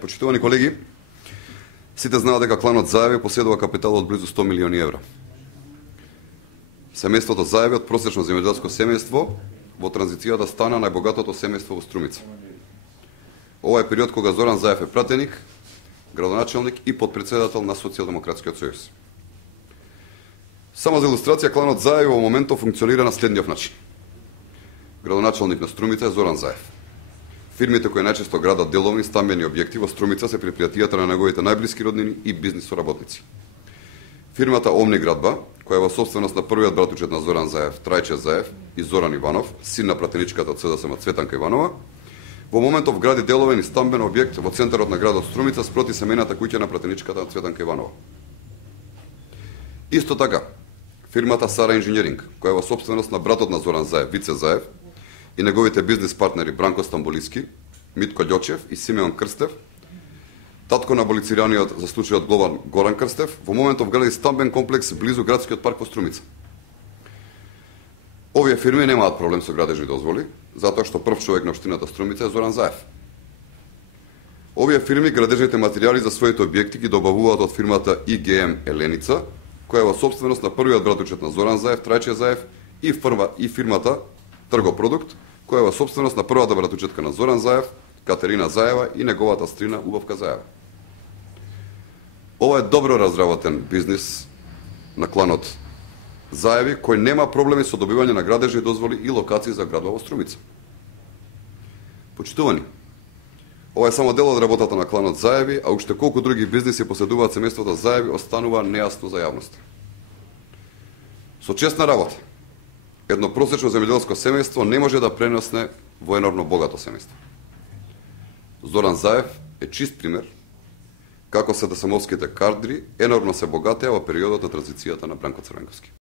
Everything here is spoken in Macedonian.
Почитувани колеги, сите знаат дека кланот Заеви поседува капитал од близу 100 милиони евра. Семејството Заеви од просечно земјоделско семејство во транзицијата стана најбогатото семејство во Струмица. Ова е период кога Зоран Заев е пратеник, градоначелник и подпредседател на Социјалдемократскиот сојуз. Само за илустрација, кланот Заеви во моментот функционира на следниот начин. Градоначелник на Струмица е Зоран Заев. Фирмите кои најчесто градат деловни стамбени објекти во Струмица се предпријатијата на неговите најблиски роднини и бизнис соработници. Фирмата Омни градба, која е во собственост на првиот братучет на Зоран Заев, Трајче Заев и Зоран Иванов, син на пратеничката од СДСМ Цветанка Иванова, во моментов гради деловен и стамбен објект во центарот на градот Струмица спроти семејната куќа на пратеничката Цветанка Иванова. Исто така, фирмата Сара Инженеринг, која е во собственост на братот на Зоран Заев, Вице Заев, и неговите бизнис партнери Бранко Стамбулиски, Митко Љочев и Симеон Крстев, татко на аболицираниот за случајот главан Горан Крстев, во моментов гради стамбен комплекс близу градскиот парк во Струмица. Овие фирми немаат проблем со градежни дозволи, затоа што прв човек на општината Струмица е Зоран Заев. Овие фирми градежните материјали за своите објекти ги добавуваат од фирмата ИГМ Еленица, која е во собственост на првиот братучет на Зоран Заев, Трајче Заев и фирмата Тргопродукт, која е во собственост на првата братучетка на Зоран Заев, Катерина Заева и неговата стрина Убавка Заева. Ова е добро разработен бизнис на кланот Заеви, кој нема проблеми со добивање на градежни дозволи и локации за градба во Струмица. Почитувани, ова е само дел од работата на кланот Заеви, а уште колку други бизниси поседуваат семејството Заеви останува нејасно за јавноста. Со честна работа, едно просечно земјоделско семејство не може да преносне во енормно богато семејство. Зоран Заев е чист пример како СДСМовските кадри енормно се богатеа во периодот на транзицијата на Бранко Црвенковски.